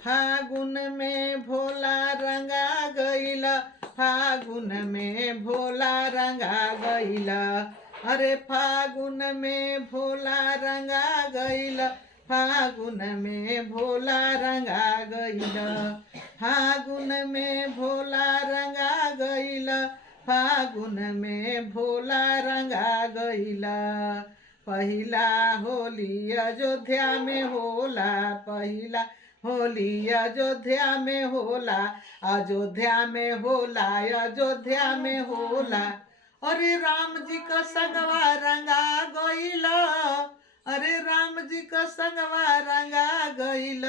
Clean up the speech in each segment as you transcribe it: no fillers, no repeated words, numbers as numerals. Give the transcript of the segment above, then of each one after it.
फागुन में भोला रंगा गईल, फागुन में भोला रंगा गईल। अरे फागुन में भोला रंगा गईल, फागुन में भोला रंगा गईल। फागुन में भोला रंगा गईल, फागुन में भोला रंगा गईल। पहिला होली अयोध्या में होला, पहिला होली अयोध्या में होला, अयोध्या में होला, अयोध्या में होला। अरे राम जी का संगवा रंगा गईल, अरे राम जी का संगवा रंगा गईल।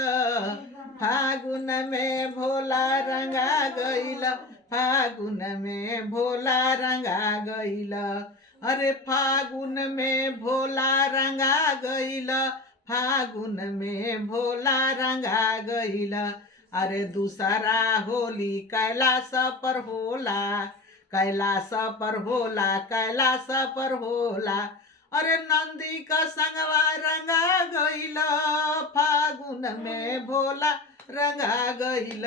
फागुन में भोला रंगा गईल, फागुन में भोला रंगा गईल। अरे फागुन में भोला रंगा गईल, फागुन में भोला रंगा गईल। अरे दूसरा होली कैलाश पर होला, कैलाश पर होला, कैलाश पर होला। अरे नंदी का संगवा रंगा गईल, फागुन में भोला रंगा गईल।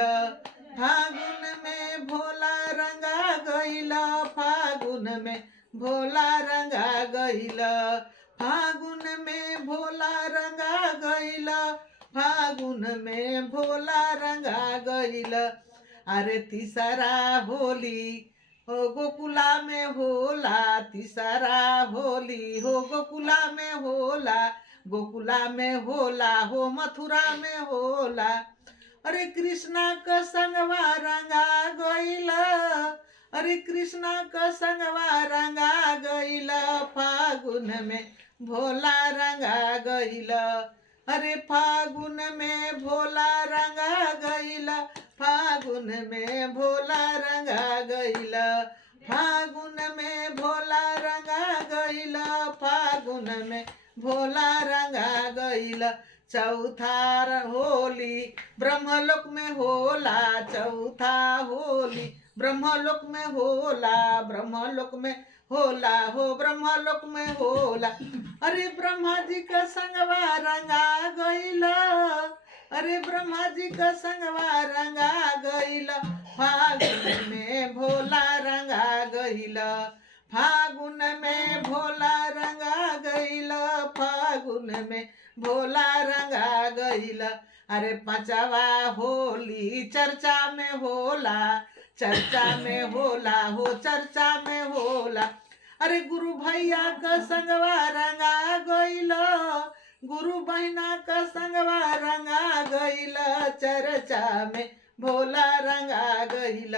फागुन में भोला रंगा गईल, फागुन में भोला रंगा गईल। फागुन में भोला रंगा गईल, फागुन में भोला रंगा गईल। अरे तीसरा होली हो गोकुला में होला, तीसरा होली हो गोकुला में होला, गोकुला में होला हो मथुरा में होला। अरे कृष्णा का संगवा रंगा गईल, अरे कृष्णा का संगवा रंगा गईल। फागुन में भोला रंगा गईल, अरे फागुन में भोला रंगा गईल, फागुन में भोला रंगा गईल। फागुन में भोला रंगा गईल, फागुन में भोला रंगा गईल। चौथा होली ब्रह्मलोक में होला, चौथा होली ब्रह्मलोक में होला, ब्रह्मलोक में होला हो ब्रह्मलोक में होला। अरे ब्रह्मा जी का संगवा रंगा गईल, अरे ब्रह्मा जी का संगवा रंगा गईल। फागुन में भोला रंगा गईल, फागुन में भोला रंगा गईल, फागुन में भोला रंगा गईल। अरे पांचवा होली चर्चा में होला, चर्चा में होला हो चर्चा में होला। अरे गुरु भैया का संगवा रंगा गईल, गुरु बहिना का संगवा रंगा गईल। चर्चा में भोला रंगा गईल,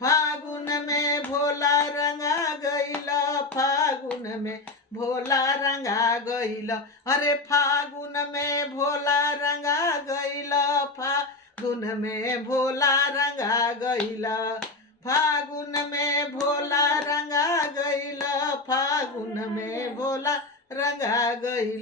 फागुन में भोला रंगा गईल, फागुन में भोला रंगा गईल। अरे फागुन में भोला रंगा गईल, फागुन में भोला रंगा गईल। फागुन में भोला रंगा गईल, फागुन में भोला रंगा गईल।